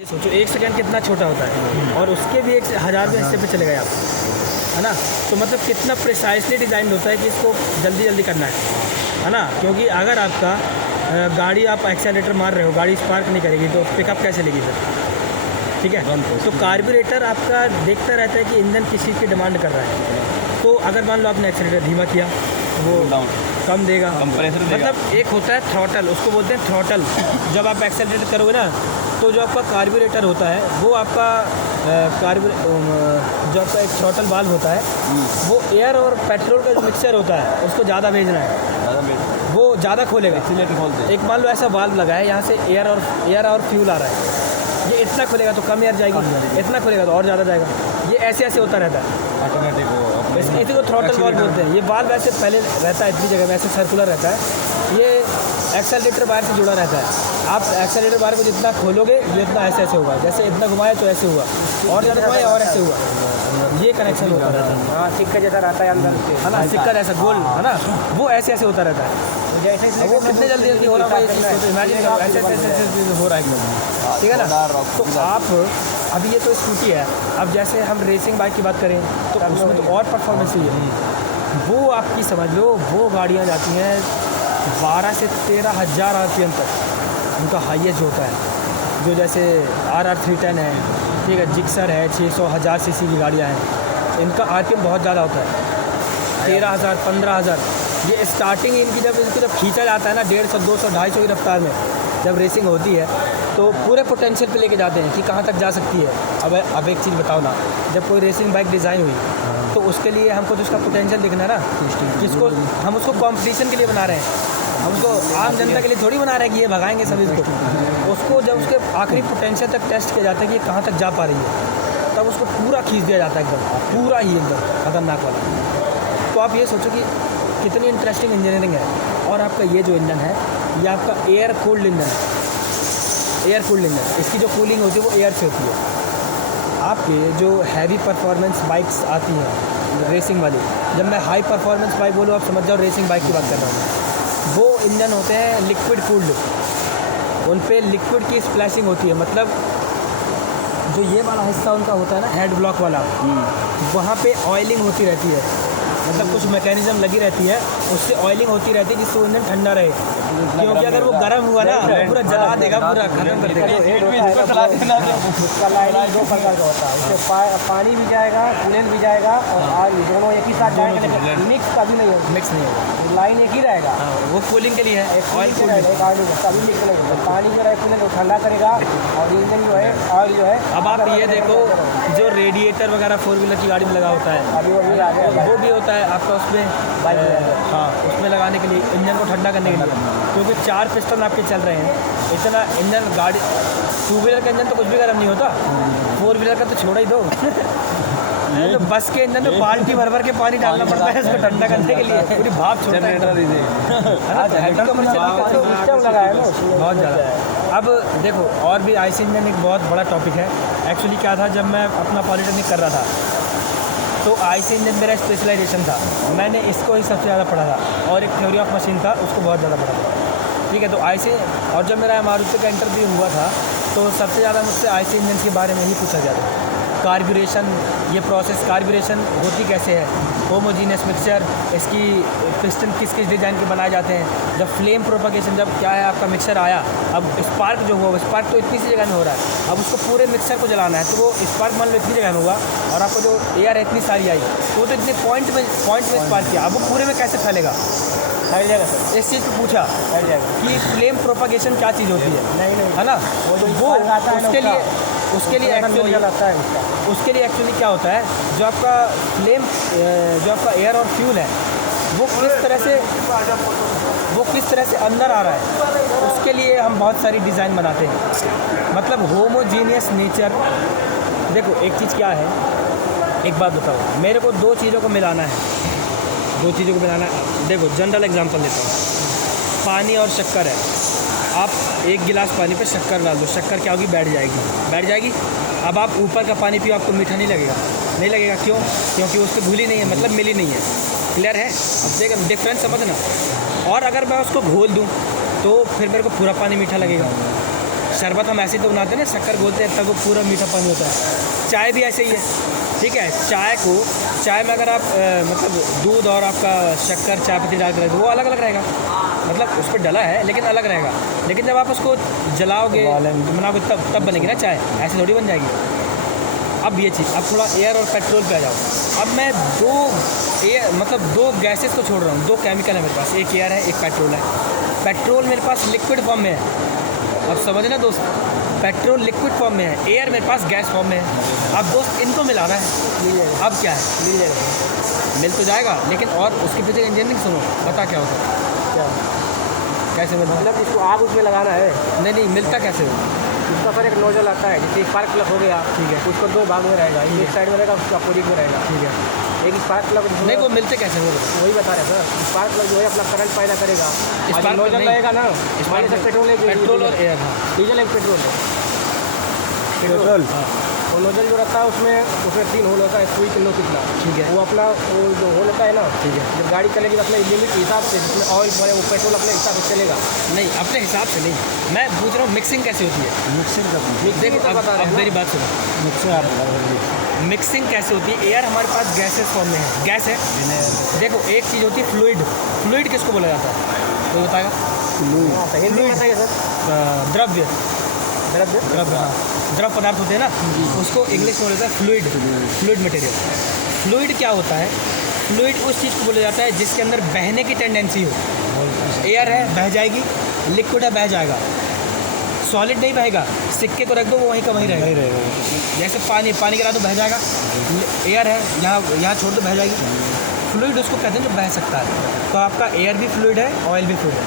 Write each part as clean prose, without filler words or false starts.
ये सोचो 1 सेकंड कितना छोटा होता है और उसके भी 1000वें हिस्से पे चले गए आप, है ना। तो मतलब कितना प्रिसाइसली डिज़ाइन होता है कि इसको जल्दी जल्दी करना है ना। क्योंकि अगर आपका गाड़ी आप एक्सेलरेटर मार रहे हो, गाड़ी स्पार्क नहीं करेगी तो पिकअप कैसे लेगी सर, ठीक है। तो कार्बोरेटर आपका देखता रहता है कि इंजन किस चीज़ की डिमांड कर रहा है। तो अगर मान लो आपने एक्सेलरेटर धीमा किया वो कम देगा, कंप्रेसर देगा। मतलब एक होता है थ्रॉटल, उसको बोलते हैं थ्रॉटल। जब आप एक्सेलरेटर करोगे ना तो जो आपका कार्बोरेटर होता है वो आपका जो आपका एक थ्रॉटल वाल्व होता है वो एयर और पेट्रोल का जो मिक्सचर होता है उसको ज़्यादा भेजना है, वो ज़्यादा खोलेगा। एक मान लो ऐसा वाल्व लगा है, यहाँ से एयर और फ्यूल आ रहा है, ये इतना खुलेगा तो कम एयर जाएगी, इतना खुलेगा तो और ज़्यादा जाएगा। ये ऐसे ऐसे होता रहता है, ऑटोमेटिक हो। इसी को थ्रॉटल वाल्व बोलते हैं। ये वाल्व ऐसे पहले रहता है इतनी जगह में, ऐसे सर्कुलर रहता है, ये एक्सेलरेटर वायर से जुड़ा रहता है। आप एक्सेलरेटर वायर को जितना खोलोगे ये इतना ऐसे ऐसे होगा, जैसे इतना घुमाए तो ऐसे हुआ, और ज़्यादा घुमाए और ऐसे हुआ, ये कनेक्शन होता रहता है। हाँ, सिक्का जैसा रहता है अंदर से, है ना, सिक्का जैसा गोल, है ना, वो ऐसे ऐसे होता रहता है। जैसे अब वो कितने जल्दी जल्दी हो रहा है तो इमेजिन करो, ऐसे ऐसे ऐसे हो रहा है एकदम, ठीक है ना। तो आप अभी ये तो स्कूटी है, अब जैसे हम रेसिंग बाइक की बात करें तो उसमें तो और परफॉर्मेंस चाहिए। वो आपकी समझ लो वो गाड़ियाँ जाती हैं 12 से 13 हज़ार RPM तक, उनका हाईएस्ट होता है। जो जैसे RR 310 है, ठीक है, जिक्सर है, 600 1000 सीसी की गाड़ियाँ हैं, इनका RPM बहुत ज़्यादा होता है, 13,000 15,000। ये स्टार्टिंग इनकी जब खींचा जाता है ना 150 200 250 की रफ्तार में जब रेसिंग होती है तो पूरे पोटेंशियल पे लेके जाते हैं कि कहाँ तक जा सकती है। अब एक चीज़ बताओ ना, जब कोई रेसिंग बाइक डिज़ाइन हुई तो उसके लिए हमको तो उसका पोटेंशियल दिखना है ना, जिसको हम उसको कंपटीशन के लिए बना रहे हैं, हम उसको आम जनता के लिए थोड़ी बना रहे हैं कि ये भगाएंगे सभी उसको जब उसके आखिरी पोटेंशियल तक टेस्ट किया जाता है कि ये कहाँ तक जा पा रही है, तब उसको पूरा खींच दिया जाता है एकदम, पूरा ही एकदम खतरनाक वाला। तो आप ये सोचो कि कितनी इंटरेस्टिंग इंजीनियरिंग है। और आपका ये जो इंजन है ये आपका एयर कूल्ड इंजन है, एयर कूल्ड इंजन, इसकी जो कूलिंग होती है वो एयर से होती है। आपके जो हैवी परफॉर्मेंस बाइक्स आती हैं रेसिंग वाली, जब मैं हाई परफॉर्मेंस बाइक बोलूँ आप समझ जाओ रेसिंग बाइक की बात कर रहा हूँ, वो इंजन होते हैं लिक्विड कूल्ड, उन पे लिक्विड की स्प्लैशिंग होती है। मतलब जो ये वाला हिस्सा उनका होता है ना हेड ब्लॉक वाला, वहाँ पे ऑयलिंग होती रहती है, मतलब कुछ मैकेनिज्म लगी रहती है, उससे ऑयलिंग होती रहती है जिससे वो इंजन ठंडा रहे, क्योंकि अगर वो गर्म हुआ ना पूरा जला देगा, पूरा खत्म कर देगा। उसका लाइनिंग दो प्रकार का होता है, उससे पानी भी जाएगा, कूलेंट भी जाएगा और आग भी, दोनों एक ही साथ जाएंगे, लेकिन मिक्स कभी नहीं होगा, मिक्स नहीं होगा, लाइन एक ही रहेगा। वो कूलिंग के लिए है, ऑयल कूलिंग रहेगा, एक आग कभी मिक्स नहीं होगा। पानी में रहे कूलेंट वो ठंडा करेगा और इंजन जो है ऑयल जो है। अब आप ये देखो जो रेडिएटर वगैरह 4 व्हीलर की गाड़ी में लगा होता है अभी वो भी आ गया, वो भी होता है आपका उसमें, हाँ, उसमें लगाने के लिए इंजन को ठंडा करने के लिए, क्योंकि 4 पिस्टन आपके चल रहे हैं। इतना इंजन गाड़ी 2 व्हीलर का इंजन तो कुछ भी गर्म नहीं होता, 4 व्हीलर का तो छोड़ा ही दो। तो बस के इंजन में बाल्टी भर भर के पानी डालना पड़ता है इसको ठंडा करने के लिए, पूरी भाप छोड़ता है बहुत ज़्यादा। अब देखो और भी आईसी इंजन एक बहुत बड़ा टॉपिक है। एक्चुअली क्या था, जब मैं अपना पॉलिटेक्निक कर रहा था तो आईसी इंजन मेरा स्पेशलाइजेशन था, मैंने इसको ही सबसे ज़्यादा पढ़ा था, और एक थ्योरी ऑफ मशीन था उसको बहुत ज़्यादा पढ़ा था, ठीक है। तो आईसी, और जब मेरा मारुति का इंटरव्यू हुआ था तो सबसे ज़्यादा मुझसे आईसी इंजन के बारे में ही पूछा गया था। कार्बोरेशन, ये प्रोसेस कार्बोरेशन होती कैसे है, होमोजीनियस मिक्सचर, इसकी पिस्टन किस किस डिज़ाइन के बनाए जाते हैं, जब फ्लेम प्रोपगेशन, जब क्या है आपका मिक्सर आया, अब स्पार्क जो हुआ, स्पार्क तो इतनी सी जगह में हो रहा है, अब उसको पूरे मिक्सर को जलाना है, तो वो स्पार्क मान लो इतनी जगह में हुआ और आपको जो एयर इतनी सारी आई तो वो तो इतने पॉइंट में स्पार्क किया, अब वो पूरे में कैसे फैलेगा, फैल जाएगा सर, इस चीज़ को पूछा फैल जाएगा। कि फ्लेम प्रोपगेशन क्या चीज़ होती है, नहीं है ना। वो जो वो spark आता है ना उसके लिए एक्चुअली लगता है उसका, उसके लिए एक्चुअली क्या होता है, जो आपका फ्लेम, जो आपका एयर और फ्यूल है वो किस तरह से अंदर आ रहा है, उसके लिए हम बहुत सारी डिज़ाइन बनाते हैं। मतलब होमोजीनियस नेचर। देखो एक चीज़ क्या है, एक बात बताओ, मेरे को 2 चीज़ों को मिलाना है, 2 चीज़ों को मिलाना है। देखो जनरल एग्जांपल देता हूँ, पानी और शक्कर है, आप 1 गिलास पानी पे शक्कर डाल दो, शक्कर क्या होगी, बैठ जाएगी। अब आप ऊपर का पानी पियो, आपको मीठा नहीं लगेगा, क्यों? क्योंकि उस पर घुली नहीं है, मतलब मिली नहीं है, क्लियर है। अब देख डिफरेंस समझना। और अगर मैं उसको घोल दूँ तो फिर मेरे को पूरा पानी मीठा लगेगा, शरबत हम ऐसे तो बनाते हैं ना, शक्कर घोलते हैं तब वो पूरा मीठा पानी होता है। चाय भी ऐसे ही है, ठीक है। चाय में अगर आप मतलब दूध और आपका शक्कर चाय पत्ती डाल कर, वो अलग अलग रहेगा, मतलब उस पर डला है लेकिन अलग रहेगा। लेकिन जब आप उसको जलाओगे बनाओगे तब बनेगी ना चाय, ऐसे थोड़ी बन जाएगी। अब ये चीज़, अब थोड़ा एयर और पेट्रोल पे आ जाओ। अब मैं दो गैसेस को छोड़ रहा हूँ, 2 केमिकल है मेरे पास, एक एयर है, एक पेट्रोल है। पेट्रोल मेरे पास लिक्विड फॉर्म में है, अब समझना दोस्त, पेट्रोल लिक्विड फॉर्म में है, एयर मेरे पास गैस फॉर्म में है। अब दोस्त इनको मिलाना है, अब क्या है, मिल तो जाएगा, लेकिन और उसके पीछे इंजीनियरिंग सुनो, बता क्या होता है, क्या कैसे मिलता है? मतलब इसको आग उसमें लगाना है? नहीं, मिलता कैसे हो? उसका सर एक नोजल आता है, जैसे स्पार्क प्लग हो गया, ठीक है, उसको 2 भाग में रहेगा, एक साइड में रहेगा, उसका अपोजिट में रहेगा, ठीक है। एक स्पार्क प्लग नहीं, वो मिलते कैसे हो? वही बता रहे सर, स्पार्क प्लग जो है अपना करंट पैदा करेगा, स्पार्क नोजल नहीं। रहेगा ना, हमारे सब पेट्रोल और एयर, हाँ, डीजल एक पेट्रोल है, पेट्रोल, हाँ, और नोजल जो रहता है उसमें 3 होल होता है, सुई किलो कितना, ठीक है, वो अपना वो जो होल होता है ना, ठीक है। जब गाड़ी चलेगी तो अपने लिमिट के हिसाब से, जिसमें ऑयल पड़े वो पेट्रोल अपने हिसाब से चलेगा। नहीं, अपने हिसाब से नहीं, मैं पूछ रहा हूँ मिक्सिंग कैसे होती है? मिक्सिंग का देखो अब मेरी बात सुनो, मिक्सिंग कैसे होती है? एयर हमारे पास गैसेस फॉर्म में है, गैस है। देखो एक चीज़ होती है फ्लूइड किसको बोला जाता है, तो बताएगा? हाँ, हिंदी में सही है सर, द्रव्य, द्रव्य, द्रव पदार्थ होते हैं ना, उसको इंग्लिश में बोला जाता है फ्लूइड मटेरियल। फ्लूइड क्या होता है? फ्लूइड उस चीज़ को बोला जाता है जिसके अंदर बहने की टेंडेंसी हो। एयर है, बह जाएगी, लिक्विड है, बह जाएगा, सॉलिड नहीं बहेगा, सिक्के को रख दो वो वहीं का वहीं रहेगा। जैसे पानी गिरा दो बह जाएगा, एयर है, यहाँ छोड़ दो बह जाएगी। फ्लूइड उसको कहते हैं जो बह सकता है। तो आपका एयर भी फ्लूइड है, ऑयल भी फ्लूइड है।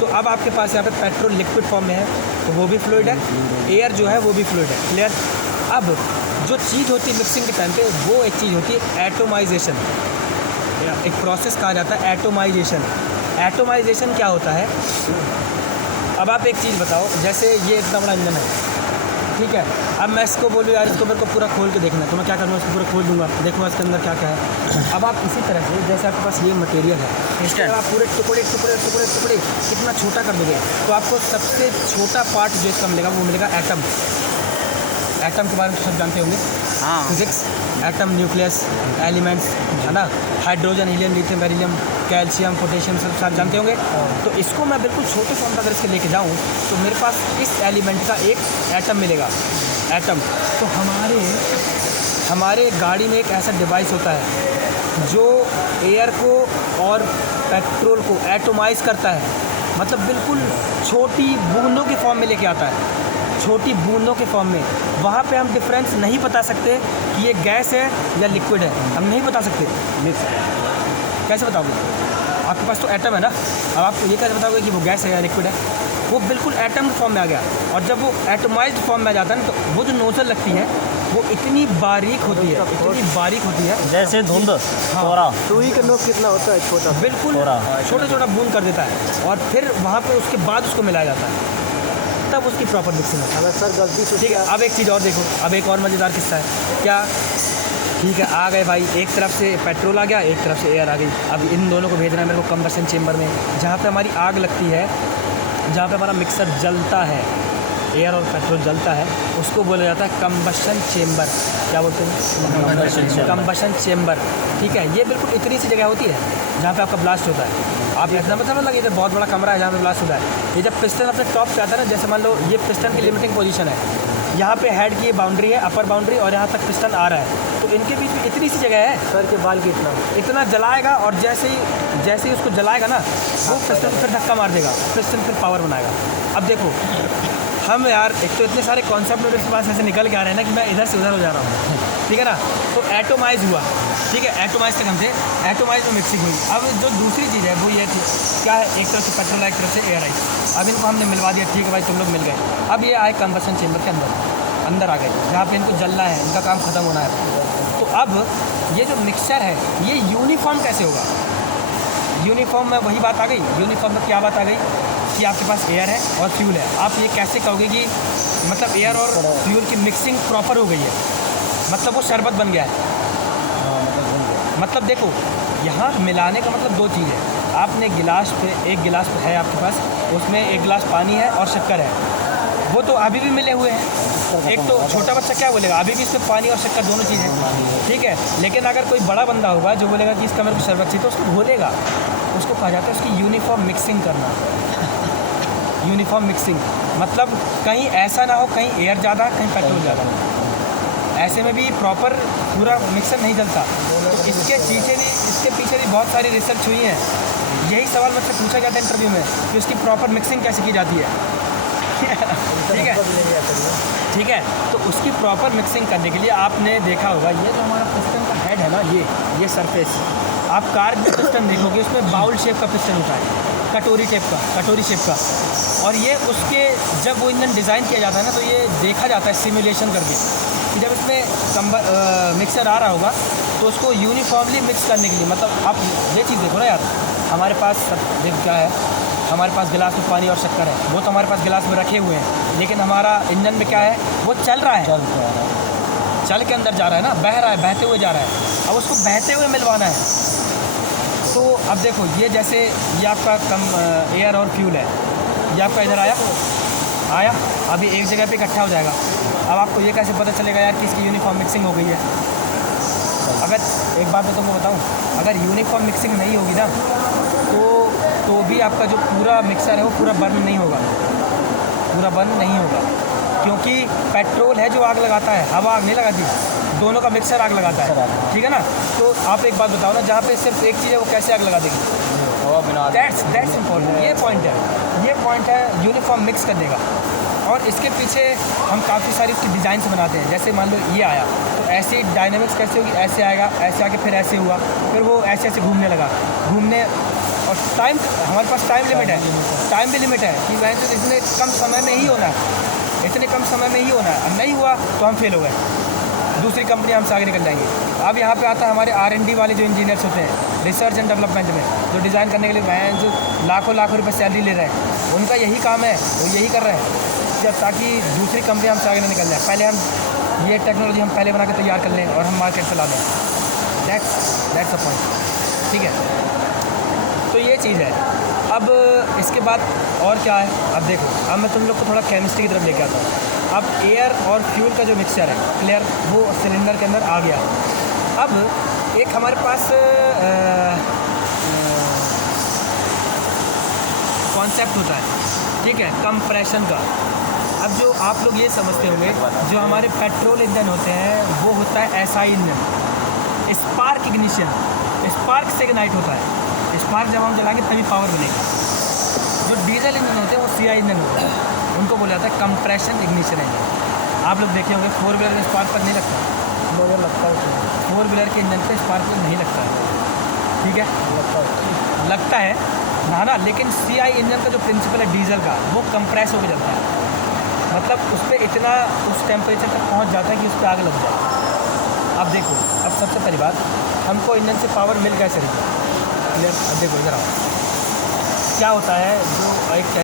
तो अब आपके पास यहाँ पे पेट्रोल लिक्विड फॉर्म में है, तो वो भी फ्लूइड है, एयर जो है वो भी फ्लूइड है। क्लियर? अब जो चीज़ होती है मिक्सिंग के टाइम पे, वो एक चीज़ होती है एटोमाइजेशन, एक प्रोसेस कहा जाता है एटोमाइजेशन। एटोमाइजेशन क्या होता है? अब आप एक चीज़ बताओ, जैसे ये इतना बड़ा इंजन है, ठीक है, अब मैं इसको बोलूँ यार इसको मेरे को पूरा खोल के देखना है, तो मैं क्या करूँगा, इसको पूरा खोल दूँगा, देखूँगा इसके अंदर क्या क्या है। अब आप इसी तरह से, जैसे आपके पास ये मटेरियल है, इसके अगर आप पूरे टुकड़े कितना छोटा कर दोगे, तो आपको सबसे छोटा पार्ट जो इसका मिलेगा वो मिलेगा एटम। एटम के बारे में तो सब जानते होंगे, हाँ, फिजिक्स, एटम, न्यूक्लियस, एलिमेंट्स, है ना, hydrogen, helium, lithium, beryllium, calcium, potassium, सब जानते होंगे। तो इसको मैं बिल्कुल छोटे फॉर्म में अगर इसके लेके जाऊँ, तो मेरे पास इस एलिमेंट का एक एटम मिलेगा, एटम। तो हमारे गाड़ी में एक ऐसा डिवाइस होता है जो एयर को और पेट्रोल को एटोमाइज़ करता है, मतलब बिल्कुल छोटी बूंदों के फॉर्म में लेके आता है, छोटी बूंदों के फॉर्म में। वहाँ पे हम डिफरेंस नहीं बता सकते कि ये गैस है या लिक्विड है, हम नहीं बता सकते। कैसे बताओगे? आपके पास तो एटम है ना, अब आप ये कैसे बताओगे कि वो गैस है या लिक्विड है? वो बिल्कुल एटम के फॉर्म में आ गया, और जब वो एटोमाइज्ड फॉर्म में आ जाता है ना, तो वो जो नोजल लगती है वो इतनी बारीक होती है, जैसे धुंध, कोहरा, सुई का नोक कितना होता है, छोटा, बिल्कुल छोटा बूंद कर देता है, और फिर वहाँ पे उसके बाद उसको मिलाया जाता है, तब उसकी प्रॉपर मिक्सिंग होती है। अगर सर गलती से, ठीक है, अब एक चीज़ और देखो, अब एक और मज़ेदार किस्सा है क्या? ठीक है, आ गए भाई, एक तरफ से पेट्रोल आ गया, एक तरफ से एयर आ गई। अब इन दोनों को भेजना है मेरे को कंबशन चेम्बर में, जहाँ पे हमारी आग लगती है, जहाँ पे हमारा मिक्सर जलता है, एयर और पेट्रोल जलता है, उसको बोला जाता है कंबशन चेम्बर। क्या बोलते हैं? Combustion chamber. ठीक है, ये बिल्कुल इतनी सी जगह होती है जहाँ पे आपका ब्लास्ट होता है। आप ऐसा मतलब लगे इधर बहुत बड़ा कमरा है जहाँ पे ब्लास्ट होता है। ये जब पिस्टन अपने टॉप पे आता है ना, जैसे मान लो ये पिस्टन की लिमिटिंग पोजीशन है, यहाँ पे हेड की बाउंड्री है, अपर बाउंड्री, और यहाँ तक पिस्टन आ रहा है, तो इनके बीच में इतनी सी जगह है, सर के बाल की इतना जलाएगा, और जैसे ही उसको जलाएगा ना, वो पिस्टन फिर धक्का मार देगा, पिस्टन फिर पावर बनाएगा। अब देखो हम यार, एक तो इतने सारे कॉन्सेप्ट मेरे पास ऐसे निकल के आ रहे हैं ना कि मैं इधर से उधर हो जा रहा हूँ, ठीक है ना। तो एटोमाइज हुआ, ठीक है, एटोमाइज तक हम थे, एटोमाइज में मिक्सिंग हुई। अब जो दूसरी चीज़ है वो ये थी, क्या है, एक तरफ से पेट्रोल, एक तरफ से एयर आई। अब इनको हमने मिलवा दिया, ठीक है भाई तुम लोग मिल गए। अब ये आए कंबशन चेम्बर के अंदर आ गए, जहाँ पे इनको जलना है, इनका काम ख़त्म होना है। तो अब ये जो मिक्सचर है ये यूनिफॉर्म कैसे होगा? यूनिफॉर्म में वही बात आ गई, यूनिफॉर्म में क्या बात आ गई कि आपके पास एयर है और फ्यूल है। आप ये कैसे कहोगे कि मतलब एयर और फ्यूल की मिक्सिंग प्रॉपर हो गई है, मतलब वो शरबत बन गया है। मतलब देखो, यहाँ मिलाने का मतलब दो चीज़ है। आपने एक गिलास है आपके पास, उसमें एक गिलास पानी है और शक्कर है, वो तो अभी भी मिले हुए हैं। एक तो छोटा बच्चा क्या बोलेगा, अभी भी इसमें पानी और शक्कर दोनों चीज़ें, ठीक है। लेकिन अगर कोई बड़ा बंदा होगा जो बोलेगा कि इसका मेरे को शरबत चाहिए, तो उसको घोलेगा। उसको कहा जाता है उसकी यूनिफॉर्म मिक्सिंग करना। यूनिफॉर्म मिक्सिंग मतलब कहीं ऐसा ना हो कहीं एयर ज़्यादा कहीं पेट्रोल ज़्यादा, ऐसे में भी प्रॉपर पूरा मिक्सर नहीं चलता। तो इसके पीछे भी बहुत सारी रिसर्च हुई है। यही सवाल मुझसे पूछा गया था इंटरव्यू में कि उसकी प्रॉपर मिक्सिंग कैसे की जाती है। ठीक है, ठीक है। तो उसकी प्रॉपर मिक्सिंग करने के लिए आपने देखा होगा ये जो हमारा पिस्टन का हेड है ना, ये सरफेस, आप कार में पिस्टन देखोगे उसमें बाउल शेप का पिस्टन होता है, कटोरी शेप का। और ये उसके जब वो इंजन डिज़ाइन किया जाता है ना, तो ये देखा जाता है सिमुलेशन करके कि जब इसमें मिक्सर आ रहा होगा तो उसको यूनिफॉर्मली मिक्स करने के लिए, मतलब आप ये चीज़ देखो ना यार, हमारे पास देख क्या है, हमारे पास गिलास में पानी और शक्कर है, वो तो हमारे पास गिलास में रखे हुए हैं, लेकिन हमारा इंजन में क्या है, वो चल रहा है, चल के अंदर जा रहा है ना, बह रहा है, बहते हुए जा रहा है। अब उसको बहते हुए मिलवाना है। तो अब देखो ये जैसे ये आपका कम एयर और फ्यूल है, ये आपका इधर आया अभी एक जगह पे इकट्ठा हो जाएगा। अब आपको ये कैसे पता चलेगा यार कि इसकी यूनिफॉर्म मिक्सिंग हो गई है? अगर एक बात मैं तुमको बताऊं, अगर यूनिफॉर्म मिक्सिंग नहीं होगी ना तो भी आपका जो पूरा मिक्सर है वो पूरा बर्न नहीं होगा, क्योंकि पेट्रोल है जो आग लगाता है, हवा आग नहीं लगाती, दोनों का मिक्सर आग लगाता है, ठीक है ना। तो आप एक बात बताओ ना, जहाँ पे सिर्फ एक चीज़ है वो कैसे आग लगा देगी? दैट्स इम्पोर्टेंट, ये पॉइंट है यूनिफॉर्म मिक्स करने का। और इसके पीछे हम काफ़ी सारी उसकी डिज़ाइन से बनाते हैं। जैसे मान लो ये आया तो ऐसे डायनामिक्स कैसे होगी, ऐसे आएगा, ऐसे आके फिर ऐसे हुआ, फिर वो ऐसे घूमने लगा, और टाइम, हमारे पास टाइम लिमिट है, टाइम भी लिमिट है कि वह तो इतने कम समय में ही होना है, इतने कम समय में ही होना है। अब नहीं हुआ तो हम फेल हो गए, दूसरी कंपनी हमसे आगे निकल जाएंगी। अब यहाँ पे आता है हमारे R&D वाले जो इंजीनियर्स होते हैं, रिसर्च एंड डेवलपमेंट में, जो डिज़ाइन करने के लिए वह जो लाखों रुपए सैलरी ले रहे हैं, उनका यही काम है, वो यही कर रहे हैं जब ताकि दूसरी कंपनी हमसे आगे ना निकल जाए। पहले हम ये टेक्नोलॉजी हम पहले बना के तैयार कर लें और हम मार्केट पे ला दें। दैट्स अ पॉइंट, ठीक है। तो ये चीज़ है। अब इसके बाद और क्या है, अब देखो, अब मैं तुम लोग को थोड़ा केमिस्ट्री की तरफ लेके आता हूँ। अब एयर और फ्यूल का जो मिक्सचर है क्लियर, वो सिलेंडर के अंदर आ गया। अब एक हमारे पास कॉन्सेप्ट होता है, ठीक है, कंप्रेशन का। अब जो आप लोग ये समझते होंगे, जो हमारे पेट्रोल इंजन होते हैं वो होता है SI engine, spark ignition, spark से इग्नाइट होता है। स्पार्क जब हम जलाएंगे तभी पावर बनेगा। जो डीजल इंजन होते हैं वो CI इंजन होता है, उनको बोला जाता है कंप्रेशन इग्निशन इंजन। आप लोग देखे होंगे 4 व्हीलर में स्पार्क पर नहीं लगता, मुझे लगता है 4 व्हीलर के इंजन पे स्पार्क पर नहीं लगता है, ठीक है, लगता है ना, लेकिन CI इंजन का जो प्रिंसिपल है डीजल का, वो कंप्रेस होकर चलता है, मतलब उस पर इतना उस टेम्परेचर तक पहुंच जाता है कि उस पर आग लग जाए। अब देखो, अब सबसे पहली बात, हमको इंजन से पावर मिल कैसे रही है, क्लियर। अब देखो इधर आओ, क्या होता है, जो एक